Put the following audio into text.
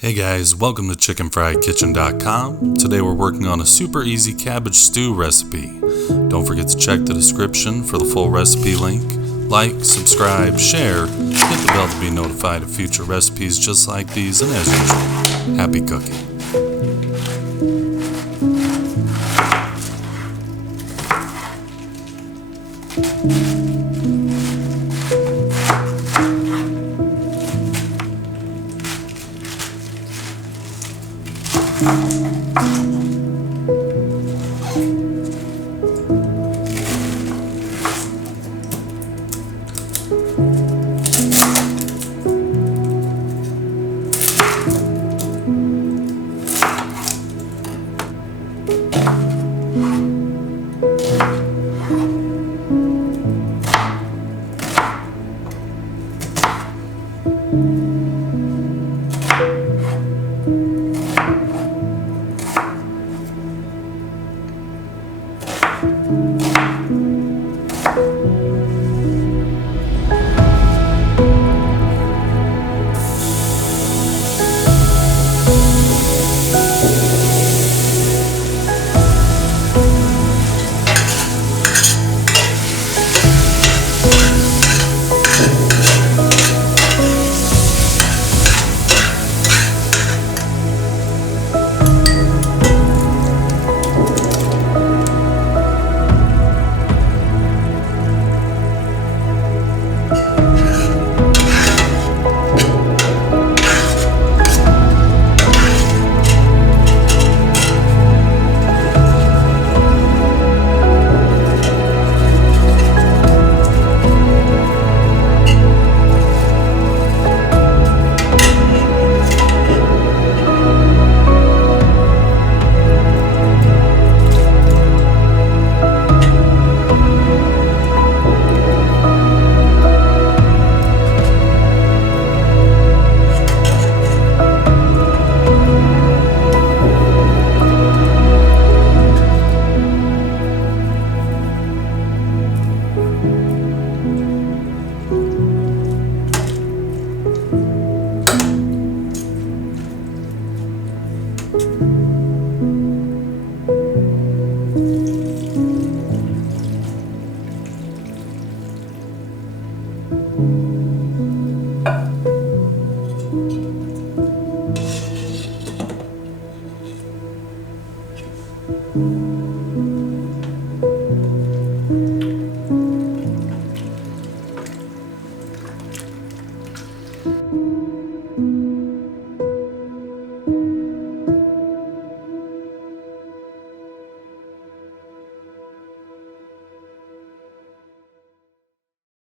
Hey guys, welcome to chickenfriedkitchen.com. Today we're working on a super easy cabbage stew recipe. Don't forget to check the description for the full recipe link. Like, subscribe, share, hit the bell to be notified of future recipes just like these, and as usual, happy cooking.